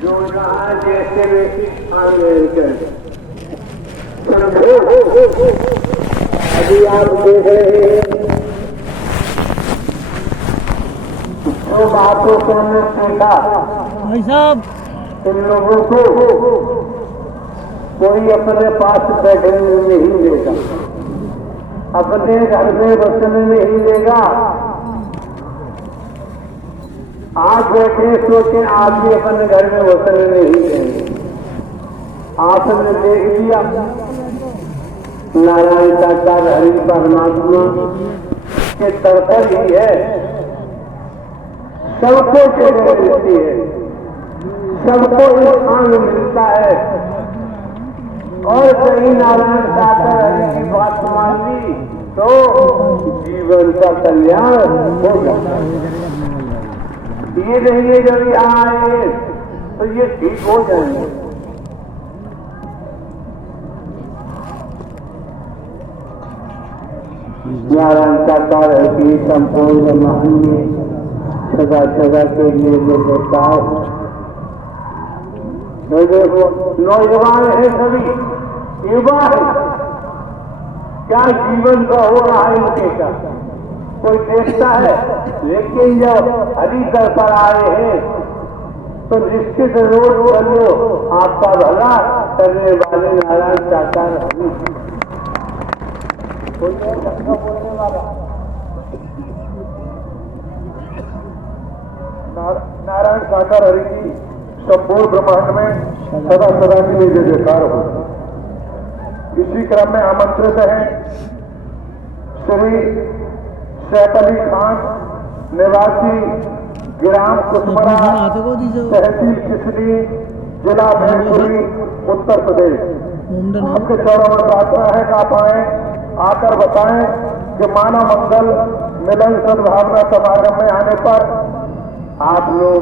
जो रहा जैसे आगे अभी आप देख रहे हैं जो बातों को हमने सीखा भाई साहब, इन लोगों को कोई अपने पास बैठने नहीं देगा, अपने घर में बसने नहीं देगा। आप बैठे सोचे आप भी अपने घर में बसने नहीं देंगे। आपने देख लिया नारायण साकार हरि परमात्मा के तरफर ही है, सबको जगह मिलती है, सबको स्थान मिलता है। और कहीं नारायण साकार हरि की बात मान ली तो जीवन का कल्याण हो जाता है। ये नहीं है जब यहाँ आए तो ये ठीक हो जाएंगे। नारायण साकार की संपूर्ण महानी सदा सदा के लिए बेकार नौजवान है, सभी युवा है, क्या जीवन का हो रहा है उनके का कोई देखता है। लेकिन जब हरि दर पर आए हैं तो निश्चित रोड कर लो, आपका भला करने वाले नारायण साकार हरि। बोलने वाला नारायण साकार हरि की संपूर्ण ब्रह्मांड में सदा सदा के लिए जय जयकार हो। इसी क्रम में आमंत्रित है श्री सैफ अली खान, निवासी ग्राम कुसमरा, तहसील किसली, जिला मैनपुरी, उत्तर प्रदेश। आपके चरणों में प्रार्थना है कि आप आए, आकर बताएं कि मानव मंगल मिलन सद्भावना समागम में आने पर आप लोग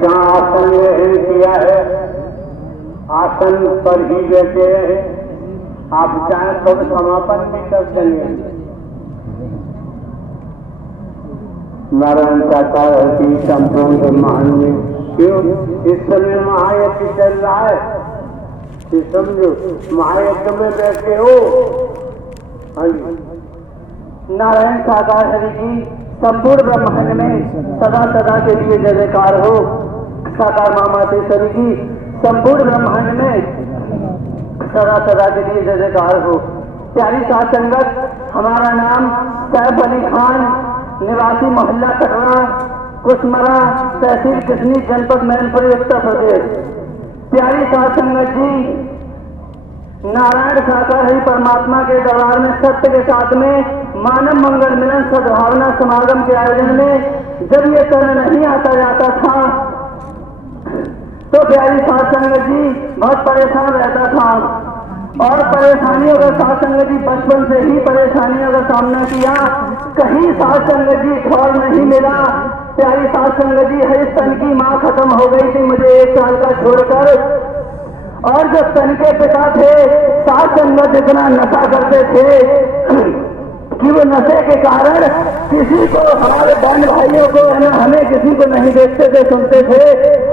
जहाँ आसन ग्रहण किया है, आसन पर ही बैठे हैं। आप चाहें तो समापन भी कर देंगे। नारायण साकार की संपूर्ण ब्रह्मांड में क्यों इस समय महायज्ञ चल रहा है, ये समझो महायज्ञ में बैठे हो। नारायण साकार हरि की संपूर्ण ब्रह्मांड में सदा सदा के लिए जय जयकार हो। साकार मामातेश्वरी की संपूर्ण ब्रह्मांड में सदा सदा के लिए जय जयकार हो। प्यारी साथ संगत, हमारा नाम सैफ अली खान, निवासी मोहल्ला कटरा, कुसमरा, तहसील किसनी, जनपद मैनपुरी, उत्तर प्रदेश। प्यारी साथ संगत जी, नारायण साकार हरि परमात्मा के दरबार में सत्य के साथ में मानव मंगल मिलन सद्भावना समागम के आयोजन में जब ये तरह नहीं आता जाता था तो प्यारी साथ संगत जी बहुत परेशान रहता था। और परेशानियों का साथ संगत जी बचपन से ही परेशानियों का सामना किया, कहीं साथ संगत जी फल नहीं मिला। प्यारी साथ संगत जी हर स्तन की माँ खत्म हो गई थी मुझे 1 साल का छोड़कर। और जो स्तन के पिता थे साथ संगत इतना नशा करते थे कि वो नशे के कारण किसी को, हमारे बहन भाइयों को, न हमें किसी को नहीं देखते थे, सुनते थे।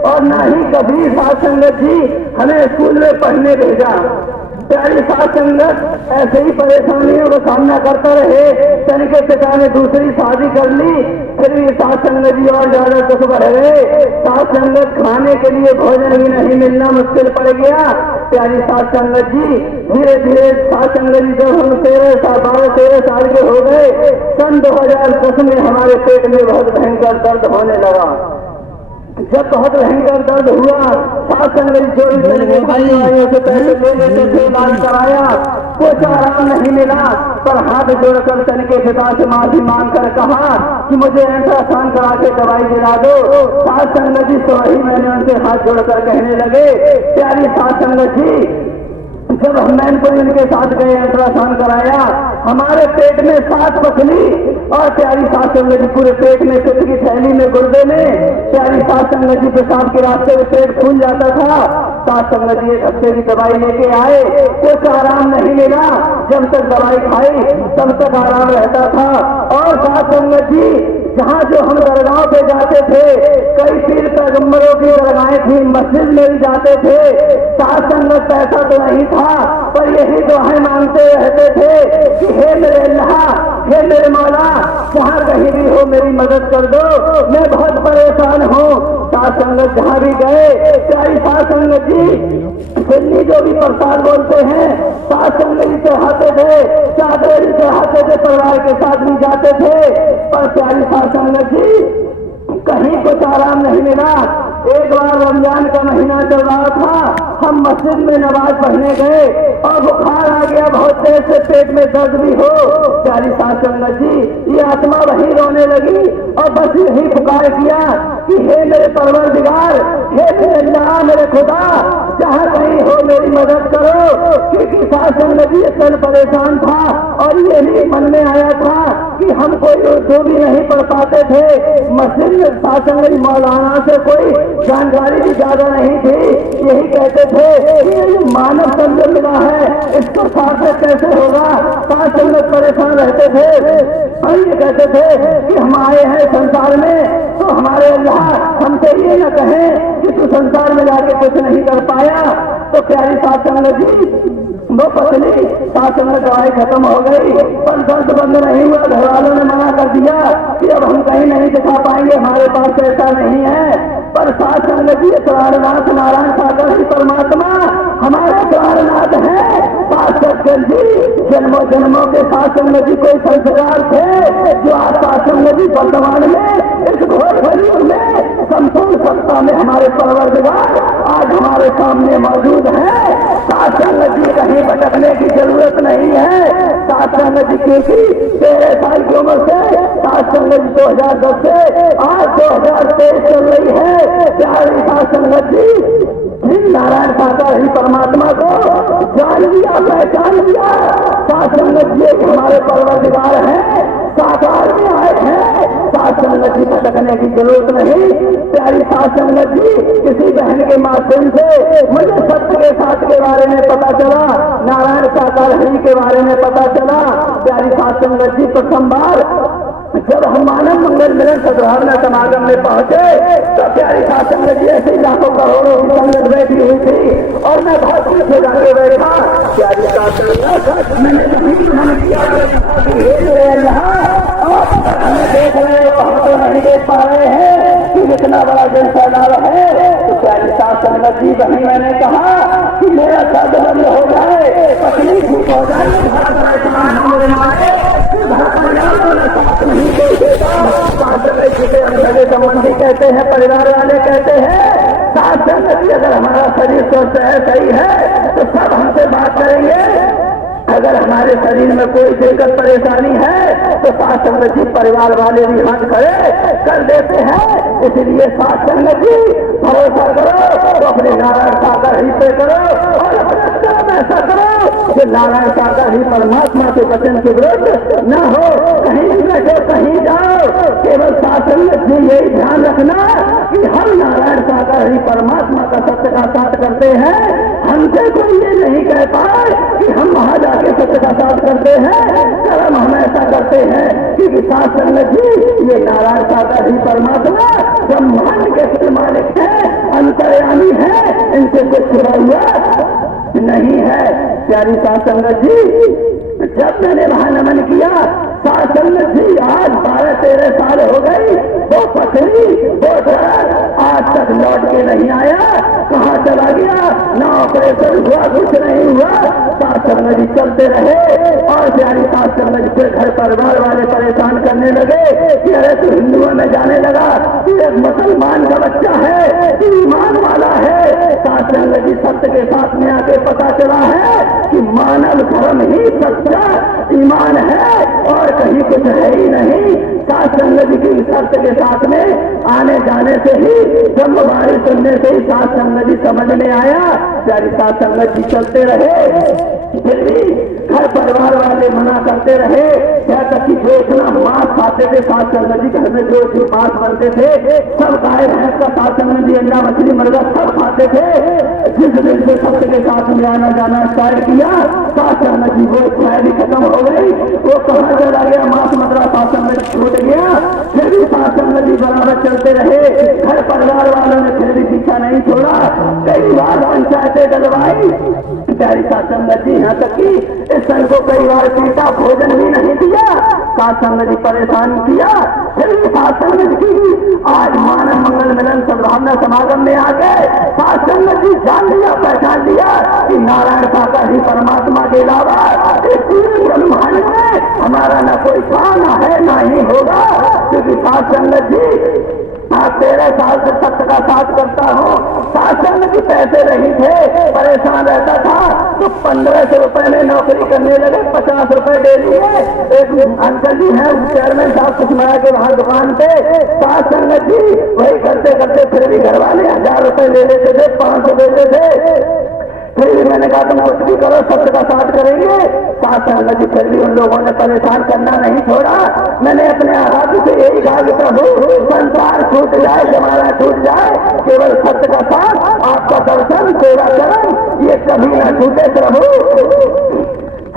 और न ही कभी साथ संगत जी हमें स्कूल में पढ़ने भेजा। प्यारी साथ संगत ऐसे ही परेशानियों का सामना करता रहे। सन के पिता ने दूसरी शादी कर ली, फिर भी साथ संगत जी और ज्यादा दुख बढ़ गए। साथ संगत खाने के लिए भोजन भी नहीं मिलना मुश्किल पड़ गया। प्यारी साथ संगत जी धीरे धीरे साथ संगत जी जब हम 12-13 साल के हो गए, सन 2010 में हमारे पेट में बहुत भयंकर दर्द होने लगा। जब बहुत भयंकर दर्द हुआ, साथ संगत जो से पैसे ले लेते थे, इलाज कराया, कुछ आराम नहीं मिला। पर हाथ जोड़कर सन के पिता से माफी मांगकर कहा कि मुझे अल्ट्रासाउंड करा के दवाई दिला दो। साथ संगत जी तो वही मैंने उनसे हाथ जोड़कर कहने लगे। प्यारी साथ संगत जी, जब हम मैनपुरी उनके साथ गए, अल्ट्रासाउंड कराया, हमारे पेट में 7 पथरी और प्यारी साथ संगत जी पूरे पेट में, पित्त की थैली में, गुर्दे में। प्यारी साथ संगत जी पेशाब के रास्ते में पेट फूल जाता था। साथ संगत जी 1 हफ्ते की दवाई लेके आए, कुछ आराम नहीं मिला। जब तक दवाई खाई तब तक आराम रहता था। और साथ संगत जी जहाँ जो हम दरगाह पे जाते थे, ये मस्जिद में भी जाते थे, साथ संगत पैसा तो नहीं था, पर यही दुआएं मांगते रहते थे कि हे मेरे अल्लाह, हे मेरे मौला, वहाँ कहीं भी हो मेरी मदद कर दो, मैं बहुत परेशान हूँ। साथ संगत जहाँ भी गए, चाहे साथ संगत जी दिल्ली जो भी प्रसाद बोलते हैं, साथ संगत जी चढ़ाते थे, चादर भी चढ़ाते थे, परिवार के साथ भी जाते थे, पर प्यारी साथ संगत जी कहीं कुछ आराम नहीं मिला। एक बार रमजान का महीना चल रहा था, हम मस्जिद में नमाज पढ़ने गए और बुखार आ गया, बहुत देर से पेट में दर्द भी हो। प्यारी साथ संगत जी, ये आत्मा वहीं रोने लगी और बस यही पुकार किया कि हे मेरे परवरदिगार, हे मेरे अल्लाह, मेरे खुदा, जहाँ कहीं हो मेरी मदद करो। क्योंकि साथ संगत जी इतना परेशान था और ये भी मन में आया था कि हम कोई उर्दू भी नहीं पढ़ पाते थे, मस्जिद में साथ संगत जी मौलाना से कोई जानकारी भी ज्यादा नहीं थी। यही कहते थे कि ये मानव संजम मिला है, इसको साथ में कैसे होगा। साथ संगत परेशान रहते थे और ये कहते थे कि हम आए हैं संसार में, तो हमारे अल्लाह हमसे ये न कहें कि तू संसार में जाके कुछ नहीं कर पाया। तो प्यारी साथ संगत जी वो पत्नी साथ संगत दवाई खत्म हो गई, पर दर्द बंद नहीं हुआ। घर वालों ने मना कर दिया कि अब हम कहीं नहीं दिखा पाएंगे, हमारे पास पैसा नहीं है। पर साथ संगत जी प्राणनाथ नारायण सागर ही परमात्मा हमारे प्राणनाथ है। साथ संगत जी जन्मों जन्मों के साथ संगत जी कोई संस्कार थे जो आज साथ संगत जी वर्तमान में इस घोर कलयुग में संपूर्ण सत्ता में हमारे परवरदिगार आज हमारे सामने मौजूद है। साथ संगत जी कहीं भटकने की जरूरत नहीं है। साथ संगत जी क्योंकि 13 साल की उम्र से साथ संगत जी 2010 से आज 2023 चल रही है। प्यारी साथ संगत जी नारायण सागर ही परमात्मा को जान लिया, पहचान लिया। साथ संगत जी हमारे परवरदिगार हैं, साकार में आए हैं। साथ संगत जी भटकने की जरूरत नहीं। प्यारी साथ संगत जी किसी बहन के माध्यम से मुझे सत्य के साथ के बारे में पता चला, नारायण साकार हरि के बारे में पता चला। प्यारी साथ संगत जी प्रथम बार जब हम मानव मंगल मिलन सद्भावना समागम में पहुंचे तो प्यारी साथ संगत जी ऐसे लाखों करोड़ों की संगत बैठी हुई थी और मैं बहुत पीछे जाके बैठा। प्यारी साथ संगत मैंने मन किया हमें देख रहे हो, हम तो नहीं देख पा रहे हैं कि इतना बड़ा जनसैलाब है। तो प्यारी साथ संगत जी वही मैंने कहा कि मेरा दर्द बंद हो जाए, पत्नी ठीक हो जाए, संबंधी कहते हैं, परिवार वाले कहते हैं साथ संगत जी अगर हमारा शरीर स्वस्थ है, सही है तो सब हमसे बात करेंगे। अगर हमारे शरीर में कोई दिक्कत परेशानी है तो साथ संगत जी परिवार वाले भी हाथ खड़े कर देते हैं। इसलिए साथ संगत जी भरोसा करो तो अपने नारायण सागर ही पे करो और अपना काम ऐसा करो कि नारायण सागर ही परमात्मा के वचन के विरुद्ध न हो। कहीं भी बैठो, कहीं जाओ, केवल साथ संगत जी यही ध्यान रखना कि हम नारायण सागर ही परमात्मा का सत्य का साथ करते हैं। हमसे कोई ये नहीं कह पाए कि हम वहां जाके सत्य का साथ करते हैं। कर्म हम ऐसा करते हैं क्योंकि साथ संगत जी ये नारायण सागर ही परमात्मा ब्रह्मांड के कुल मालिक है, अंतर्यामी है, इनसे कुछ छुपा हुआ नहीं है। प्यारी साथ संगत जी जब मैंने वहां नमन किया, साथ संगत जी आज 12-13 साल हो गई, वो पत्नी वो घर आज तक लौट के नहीं आया। कहाँ चला गया, ना ऑपरेशन हुआ, कुछ नहीं हुआ। साथ संगत जी चलते रहे और प्यारी साथ संगत जी फिर घर परिवार वाले परेशान करने लगे कि अरे तू हिंदुओं में जाने लगा, तू एक मुसलमान का बच्चा है, तू ईमान वाला है। साथ संगत जी सत्य के साथ में आके पता चला है कि मानव धर्म ही सच्चा ईमान है और कहीं कुछ है ही नहीं। साथ संगत जी की सत्य के साथ में आने जाने से ही, ब्रह्मवाणी सुनने से ही साथ संगत जी समझ में आया। प्यारी साथ संगत जी चलते रहे, फिर भी घर परिवार वाले मना करते रहे। क्या तक कि जो इतना मांस खाते थे साथ संगत जी घर में, जो मांस बनते थे सब गाय भैंस का साथ संगत जी अंडा मछली मुर्गा सब खाते थे। जिस दिन से सत्य के साथ में आना जाना स्टार्ट किया, साथ संगत जी वो इच्छाएं भी खत्म हो गई। वो कहाँ चला गया, मांस मदरा साथ संगत छूट गया। फिर भी साथ संगत जी बराबर चलते रहे। घर परिवार वालों ने फिर भी पीछा नहीं नहीं छोड़ा, कई बार पंचायतें डलवाई, प्यारी साथ संगत जी, यहाँ तक कि इस सन को कई बार पीटा, भोजन भी नहीं दिया, साथ संगत जी परेशान किया, फिर भी साथ संगत की आज मानव मंगल मिलन सद्भावना समागम में आ गए। साथ संगत जी जान लिया, पहचान लिया कि नारायण साकार ही परमात्मा के अलावा इस पूरे ब्रह्मांड में हमारा न कोई काम है ना ही होगा, क्योंकि साथ संगत जी आज 13 साल से सत्य का साथ करता हूँ। शासन की पैसे नहीं थे, परेशान रहता था, तो 1500 रुपए में नौकरी करने लगे, 50 रुपए दे दिए। एक अंकल जी हैं चेयरमैन साहब कुशमाया के वहां दुकान पे, साथ संगत जी वही करते करते फिर भी घर वाले 1000 रुपए ले लेते थे, 500 देते थे। फिर भी मैंने कहा तुम कुछ भी करो, सत्य का साथ करेंगे। साथ संगत जी फिर भी उन लोगों ने परेशान करना नहीं छोड़ा। मैंने अपने हाथ से यही कहा कि प्रभु संसार छूट जाए, जमाना छूट जाए, केवल सत्य का साथ, आपका दर्शन, सेवा करम ये कभी न छूटे प्रभु।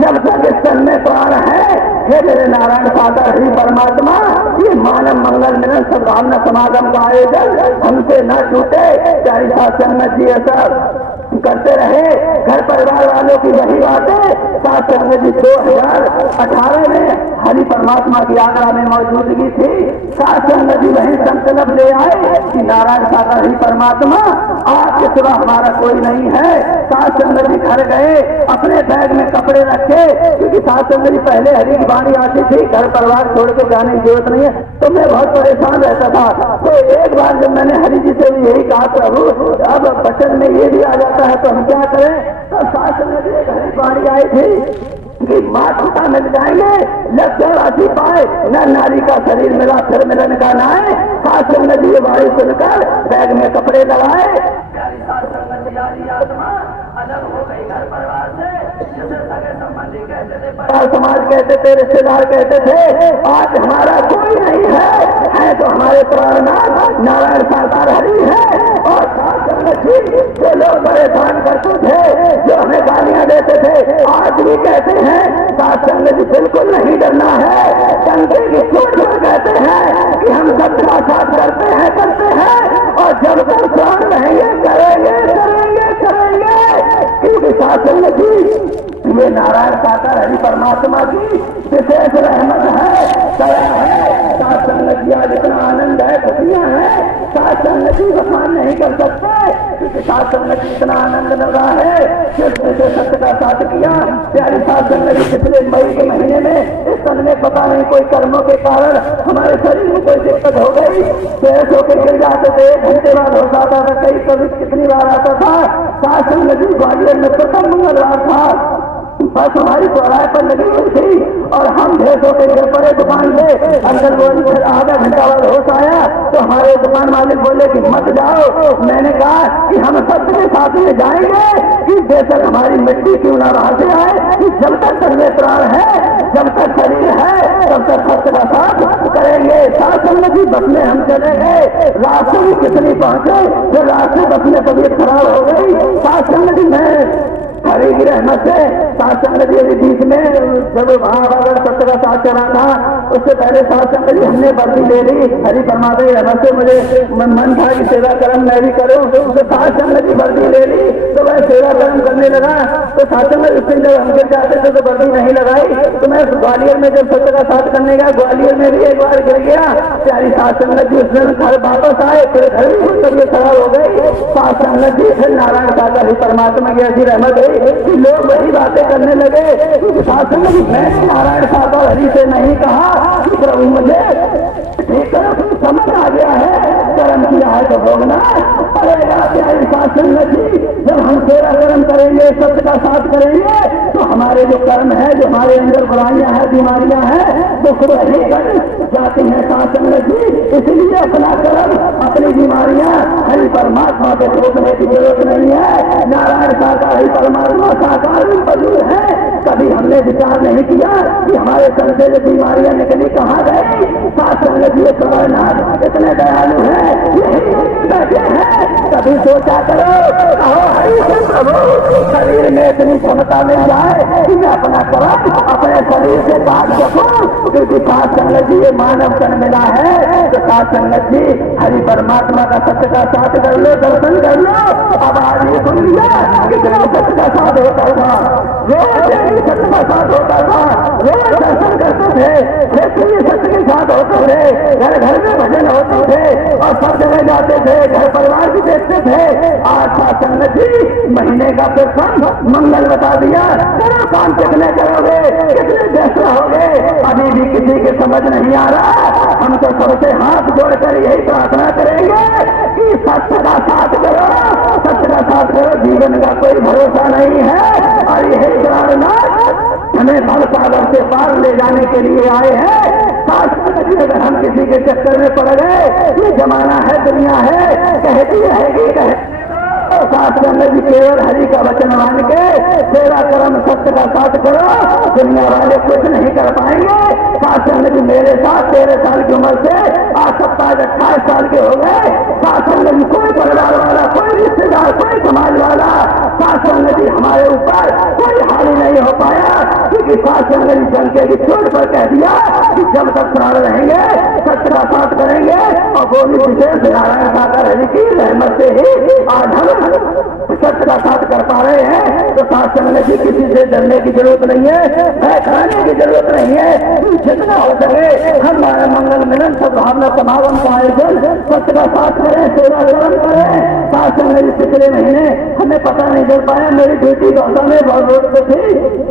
जब तक इस तन में प्राण है, हे मेरे नारायण सागर हरि परमात्मा, ये मानव मंगल मिलन सद्भावना समागम का आयोजन हमसे न छूटे। प्यारी साथ संगत जी ऐसा करते रहे। घर परिवार वालों की वही बातें साथ संगत जी 2018 में हरि परमात्मा की आगरा में मौजूदगी थी। साथ संगत जी वही संकल्प ले आए कि नारायण सागर हरि परमात्मा आपके सिवा हमारा कोई नहीं है। साथ संगत जी घर गए, अपने बैग में कपड़े रखे, क्योंकि साथ संगत जी पहले हरि की वाणी आती थी, घर परिवार छोड़ के जाने की जरूरत नहीं है, तो मैं बहुत परेशान रहता था। तो एक बार जब मैंने हरि जी से भी यही कहा प्रभु अब वचन में ये भी आ जाता है तो हम क्या करें, तो साथ संगत जी हरि वाणी आई थी कि माँ पिता मिल जाएंगे, लक्ष्य राशि पाए, न नारी का शरीर मिला फिर मिलन का ना है। साथ संगत जी वाणी सुनकर बैग में कपड़े लगाए। अलग हो गई घर परिवार से, जिसे सगे संबंधी कहते थे, समाज कहते थे, रिश्तेदार कहते थे, आज हमारा कोई नहीं है तो हमारे प्राणनाथ नारायण साकार हरि है। और साथ संगत जी जो लोग परेशान करते थे, जो हमें गालियां देते थे, आज भी कहते हैं साथ संगत जी बिल्कुल नहीं डरना है। डंके की चोट पर कहते हैं कि हम सत्य का साथ करते हैं और जब तक प्राण रहेंगे करेंगे करेंगे करेंगे। क्योंकि साथ संगत जी ये नारायण साकार हरि परमात्मा की विशेष रहमत है, दया है। साथ संगत जी आज इतना आनंद है, खुशियां हैं, साथ संगत जी बखान नहीं कर सकते, क्योंकि साथ संगत जी इतना आनंद मिल रहा है कि उसने जो सत्य का साथ किया। प्यारी साथ संगत जी पिछले मई के महीने में इस सन में पता नहीं कोई कर्मों के कारण हमारे शरीर में कोई दिक्कत हो गई, फ्रेश होकर गिर जाते थे, 1 घंटे बाद हो जाता था, कभी कितनी बार आता था। साथ संगत जी ग्वालियर में प्रथम मंगलवार था, बस हमारी चौराहे पर लगी हुई थी और हम भैंसों के गिर पड़े दुकान पे। अंदर बोली फिर आधा घंटा बाद होश आया तो हमारे दुकान मालिक बोले कि मत जाओ। मैंने कहा कि हम सत्य के साथ में जाएंगे कि बेशक हमारी मिट्टी क्यों ना वहां से आए, कि जब तक घर में प्राण है, जब तक शरीर है, तब तक सत्य का साथ करेंगे। साथ संगत जी बस में हम चले गए, रास्ते में कितनी पहुंचे, फिर रास्ते बस में तबीयत खराब हो गई। साथ संगत जी मैं हरि की रहमत से साथ संगत जी बीच में जब वहां अगर सत्य का साथ चला था, उससे पहले साथ संगत जी हमने वर्दी ले ली। हरि परमात्मा की रहमत से मुझे मन था कि सेवा कर्म मैं भी करूं, तो साथ संगत जी वर्दी ले ली तो मैं सेवा कर्म करने लगा। तो साथ संगत उस दिन जब हम गिर जाते थे तो वर्दी नहीं लगाई, तो मैं ग्वालियर में जब सत्य का साथ करने गया, ग्वालियर में भी एक बार गिर गया। प्यारी साथ संगत जी उस दिन घर वापस आए, फिर घर भी तबीयत खराब हो गई। साथ संगत जी फिर नारायण सागर हरि परमात्मा की ऐसी रहमत कि लोग वही बातें करने लगे। साथ संगत जी मैंने नारायण सागर हरि से नहीं कहा कि प्रभु मुझे ठीक समझ आ गया है, कर्म किया है तो भोगना पड़ेगा। प्यारी साथ संगत जी जब हम सेवा कर्म करेंगे, सत्य का साथ करेंगे, तो हमारे जो कर्म है, जो हमारे अंदर बुराइयां हैं, बीमारियां हैं, वो खुद ही जाती हैं। साथ संगत जी इसलिए अपना कर्म, अपनी बीमारियां हरि परमात्मा को भोगने की जरूरत नहीं है। नारायण साकार हरि परमात्मा साकार में मौजूद है। कभी हमने विचार नहीं किया कि हमारे तन से जो बीमारियां निकली कहाँ गई। साथ संगत जी प्राणनाथ इतने दयालु है, बैठे हैं कभी सोचा करो, कहो हरि से प्रभु शरीर में इतनी क्षमता मिल जाए कि मैं अपना कर्म अपने शरीर से काट सकूं, क्योंकि साथ संगत जी ये मानव तन मिला है। तो साथ संगत जी हरि परमात्मा का सत्य का साथ कर लो, दर्शन कर लो। अब आज ये सुन लिया कि जब सत्य का साथ होता था, रोज सत्य का साथ होता था, रोज दर्शन करते थे, क्षेत्रीय सत्य के साथ होते थे, घर घर में भजन होते थे और सब जगह जाते थे, घर परिवार भी देखते थे। आज साथ संगत जी महीने का प्रथम मंगल बता दिया, करो काम कितने करोगे, कितने व्यस्त रहोगे, अभी भी किसी के समझ नहीं आ रहा। हम तो सबसे हाथ जोड़कर यही प्रार्थना करेंगे कि सत्य का साथ करो, सत्य का साथ करो। जीवन का कोई भरोसा नहीं है और यही प्रार्थना हमें भव सागर से पार ले जाने के लिए आए हैं। अगर हम किसी के चक्कर में पड़ गए, ये जमाना है, दुनिया है, कहती रहेगी साथ संगत जी केवल हरि का वचन मान के तेरा कर्म सत्य का साथ करो, दुनिया वाले कुछ नहीं कर पाएंगे। साथ संगत जी मेरे साथ 13 साल की उम्र से आज 27-28 साल के हो गए। साथ संगत जी कोई परिवार वाला, कोई रिश्तेदार, कोई समाज वाला साथ संगत जी हमारे ऊपर कोई हानि नहीं हो पाया, क्योंकि साथ संगत जी डंके की चोट पर कह दिया कि जब तक प्राण रहेंगे सत्य का साथ करेंगे। और वो भी विशेष नारायण सागर हरि की रहमत से ही आज हम सत्य का साथ कर पा रहे हैं। तो साथ संगत जी किसी से डरने की जरूरत नहीं है, भय खाने की जरूरत नहीं है। जितना हो सके हम मंगल मिलन सद्भावना समागम का आयोजन सत्य का साथ करें, सेवा ग्रहण करें। साथ संगत जी पिछले महीने हमें पता नहीं चल पाया, मेरी बेटी गौता में बहुत रोड पे थी,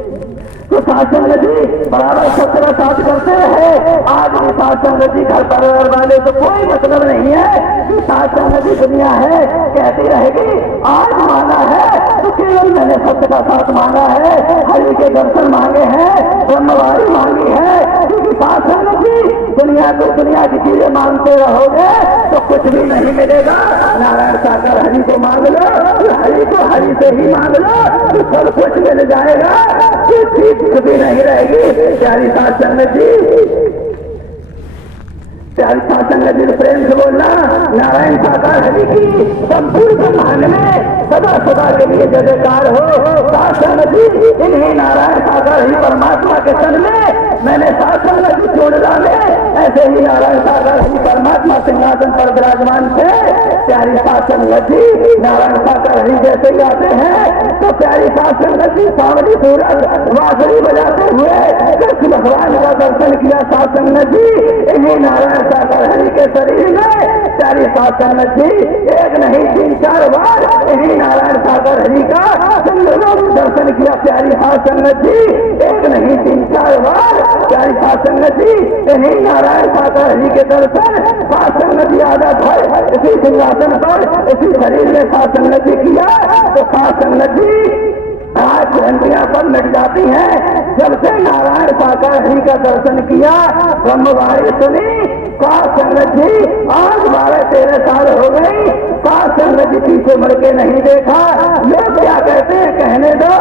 तो साथ संगत जी बराबर सत्य का साथ करते रहे। आज भी साथ संगत जी घर परिवार वाले तो कोई मतलब नहीं है कि साथ संगत जी दुनिया है कहती रहेगी। आज माना है तो केवल मैंने सत्य का साथ मांगा है, हरि के दर्शन मांगे हैं, ब्रह्मवारी मांगी है। क्योंकि साथ संगत जी दुनिया को दुनिया की चीजें मांगते रहोगे तो कुछ भी नहीं मिलेगा। नारायण सागर हरि को मांग लो, हरि को हरि से ही मांग लो तो सब कुछ मिल जाएगा, कुछ भी नहीं रहेगी। प्यारी साथ संगत जी, प्यारी साथ संगत जी प्रेम से बोलना, नारायण सागर हरि की संपूर्ण ब्रह्मांड में सदा सदा के लिए जय जयकार हो। साथ संगत जी इन्हीं नारायण सागर हरि परमात्मा के तन में मैंने साथ संगत जी जोड़ डाले, ऐसे ही नारायण सागर हरि परमात्मा सिंहासन पर विराजमान थे। प्यारी साथ संगत जी नारायण सागर हरि जैसे ही आते हैं तो प्यारी साथ संगत जी सावरी सूरज बांसुरी बजाते हुए कृष्ण भगवान का दर्शन किया। साथ संगत जी इन्हीं नारायण सागर हरि के शरीर में प्यारी साथ संगत जी एक नहीं 3-4 बार इन्हीं नारायण सागर हरि का चंद्रलोक दर्शन किया। प्यारी साथ संगत जी एक नहीं 3-4 बार प्यारी साथ संगत जी इन्हीं नारायण सागर हरि के दर्शन साथ संगत जी आदत है इसी सिंहासन पर इसी शरीर में साथ संगत जी किया। तो साथ संगत जी आज घंटियां पर लग जाती हैं। जब से नारायण सागर हरि का दर्शन किया, ब्रह्मवाणी सुनी, साथ संगत जी आज 12-13 साल हो गई, साथ संगत जी पीछे मुड़ के नहीं देखा। लोग क्या कहते हैं कहने दो,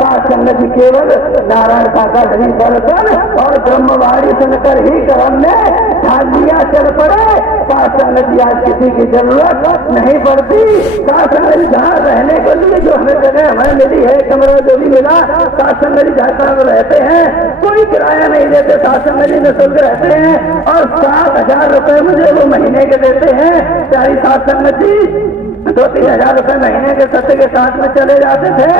साथ संगत जी केवल नारायण सागर हरि दर्शन और ब्रह्मवाणी सुनकर ही कर्म में झांझियां चल पड़े। साथ संगत जी आज किसी की जरूरत नहीं पड़ती। साथ संगत जी जहाँ रहने के लिए जो हमें जगह हमें मिली है, कमरा जो भी मिला, साथ संगत जी जहाँ रहते हैं कोई किराया नहीं देते, साथ संगत जी निःशुल्क रहते हैं और 7,000 रुपए मुझे वो महीने के देते हैं। प्यारी साथ संगत जी 2-3 हजार रुपए महीने के सत्य के साथ में चले जाते थे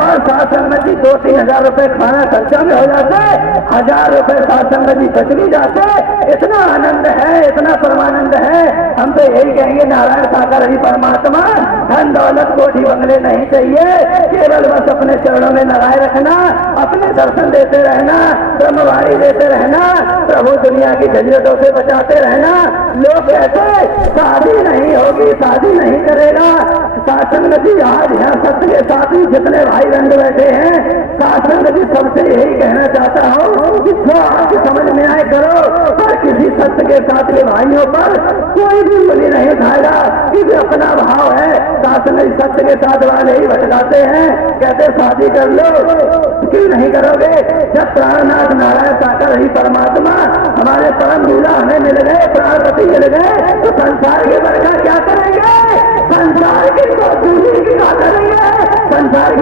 और साथ संगत जी 2-3 हजार रुपए खाना खर्चा में हो जाते, 1000 रुपए साथ संगत जी बच भी जाते। इतना आनंद है, इतना परमानंद है। हम तो यही कहेंगे नारायण सागर हरि परमात्मा धन दौलत कोठी बंगले नहीं चाहिए, केवल बस अपने चरणों में लगाए रखना, अपने दर्शन देते रहना, ब्रह्मवाणी देते रहना, प्रभु दुनिया की झंझटों से बचाते रहना। लोग कहते शादी नहीं होगी, शादी नहीं करेगा। साथ संगत जी आज यहाँ सत्य के साथ ही जितने भाई बंधु बैठे हैं, साथ संगत जी सबसे यही कहना चाहता हूँ कि जो आपकी समझ में आए करो, पर किसी सत्य के साथ के भाइयों पर कोई भी उंगली नहीं उठाएगा, क्योंकि अपना भाव है। साथ संगत सत्य के साथ वाले ही भटकाते हैं, कहते शादी कर लो, क्यों नहीं करोगे? जब प्राणनाथ नारायण सागर हरि परमात्मा हमारे परम दूल्हा हमें मिल गए, प्राणपति मिल गए, तो संसार के वर्ग क्या करेंगे?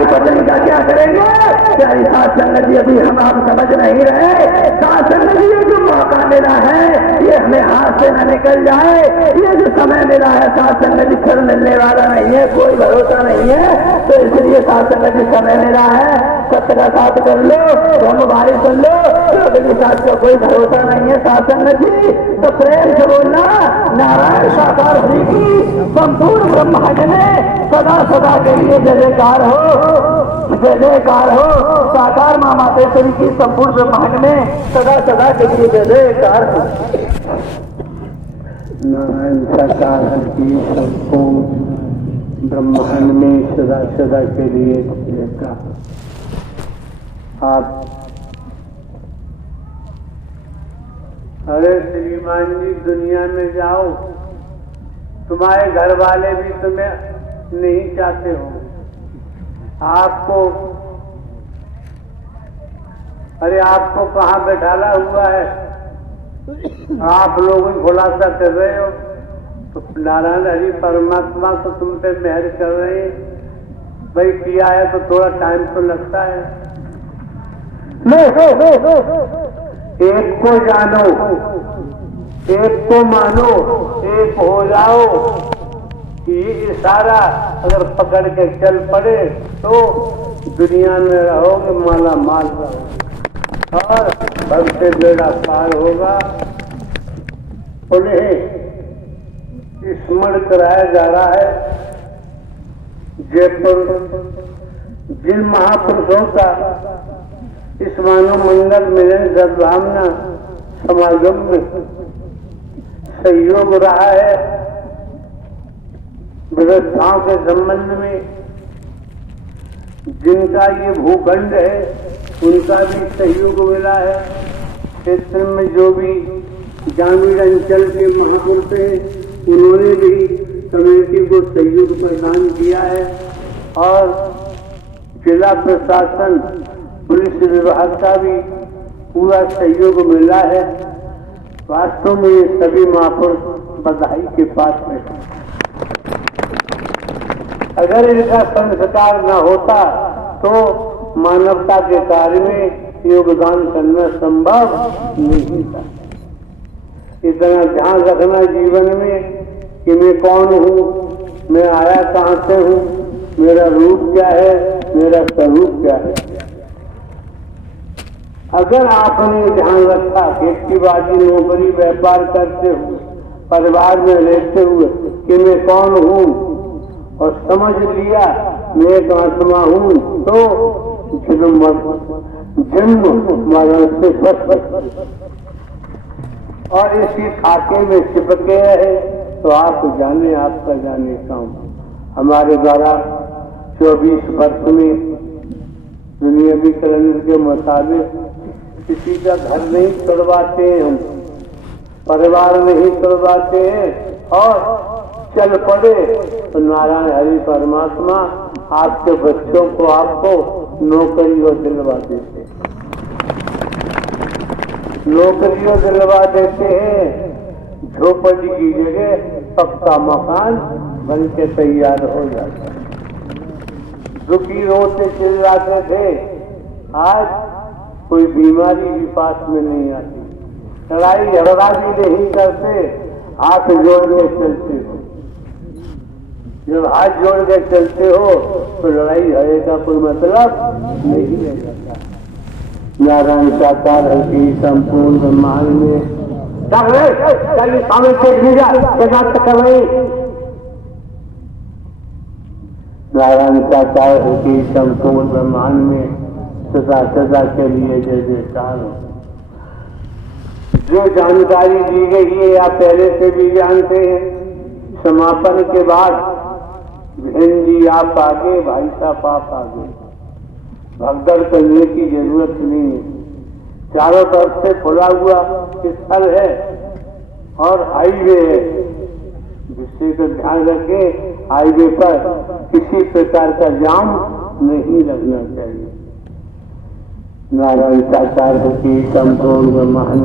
बचन का क्या करेंगे? प्यारी साथ संगत जी, अभी हम आप समझ नहीं रहे। साथ संगत जी, ये जो मौका मिला है ये हमें हाथ से न निकल जाए। ये जो समय मिला है साथ संगत जी फिर मिलने वाला नहीं है, कोई भरोसा नहीं है। तो इसलिए साथ संगत जी समय मिला है, सत्य का साथ कर लो, ब्रह्मवाणी सुन लो। तो अगली साथ का कोई भरोसा नहीं है साथ संगत जी। तो प्रेम से बोलना नारायण साकार हरि की संपूर्ण ब्रह्मांड में सदा सदा के लिए जय जयकार हो, जय जयकार हो। साकार मां मातेश्वरी की संपूर्ण ब्रह्मांड में सदा सदा के लिए जय जयकार हो। नारायण साकार हरि की संपूर्ण ब्रह्मांड में सदा सदा के लिए जयकार। आप अरे श्रीमान जी, दुनिया में जाओ, तुम्हारे घर वाले भी तुम्हें नहीं चाहते हो। आपको अरे आपको कहाँ बैठाला हुआ है? आप लोग ही खुलासा कर रहे हो। तो नारायण हरि परमात्मा तो तुम पे मेहर कर रहे हैं। भाई किया है तो थोड़ा टाइम तो लगता है। एक को जानो, एक को मानो, एक हो जाओ। ये इशारा अगर पकड़ के चल पड़े तो दुनिया में रहोगे माला माल रहोगे और सबसे बेड़ा पार होगा। उन्हें स्मरण कराया जा रहा है जयपुर जिन महापुरुषों का इस मानव मंगल मिलन सद्भावना समागम में सहयोग रहा है। व्यवस्थाओं के संबंध में जिनका ये भूखंड है उनका भी सहयोग मिला है। क्षेत्र में जो भी ग्रामीण अंचल के महापुरुष हैं उन्होंने भी कमेटी को सहयोग प्रदान किया है और जिला प्रशासन पुलिस विभाग का भी पूरा सहयोग मिला है। वास्तव में ये सभी महापुरुष बधाई के पात्र हैं। अगर इनका संस्कार न होता तो मानवता के कार्य में योगदान करना संभव नहीं था। इतना ध्यान रखना जीवन में कि मैं कौन हूँ, मैं आया कहाँ से हूँ, मेरा रूप क्या है, मेरा स्वरूप क्या है। अगर आपने ध्यान रखा खेतीबाड़ी नौकरी व्यापार करते हुए परिवार में रहते हुए कि मैं कौन हूँ और समझ लिया मैं एक आत्मा हूँ तो जन्म मरण से बच और इसी खाके में चिपके है तो आप जाने आपका जाने काम। हमारे द्वारा 24 वर्ष में दुनियावी कैलेंडर के मुताबिक किसी का घर नहीं तोड़वाते हैं, हम परिवार नहीं तोड़वाते हैं और चल पड़े तो नारायण हरि परमात्मा आपके बच्चों को आपको नौकरियों दिलवा देते हैं, नौकरियों दिलवा देते हैं। झोपड़ी की जगह पक्का मकान बन के तैयार हो जाता है। दुखी रोते चिल्लाते थे, आज कोई बीमारी भी पास में नहीं आती। लड़ाई झगड़ा भी नहीं करते, हाथ जोड़ के चलते हो। जब हाथ जोड़ के चलते हो तो लड़ाई झगड़े का कोई मतलब नहीं रह जाता। नारायण साकार की संपूर्ण ब्रह्मांड में नारायण साकार की संपूर्ण ब्रह्मांड में सदा सदा के लिए जय जयकार हो। जो जानकारी दी गई है या पहले से भी जानते हैं, समापन के बाद बहन जी आप आगे, भाई साहब आप आगे, भगदड़ करने की जरूरत नहीं है। चारों तरफ से खुला हुआ स्थल है और हाईवे है, जिससे तो ध्यान रखें हाईवे पर किसी प्रकार का जाम नहीं लगना चाहिए। नारायण साकार की संपूर्ण ब्रह्मांड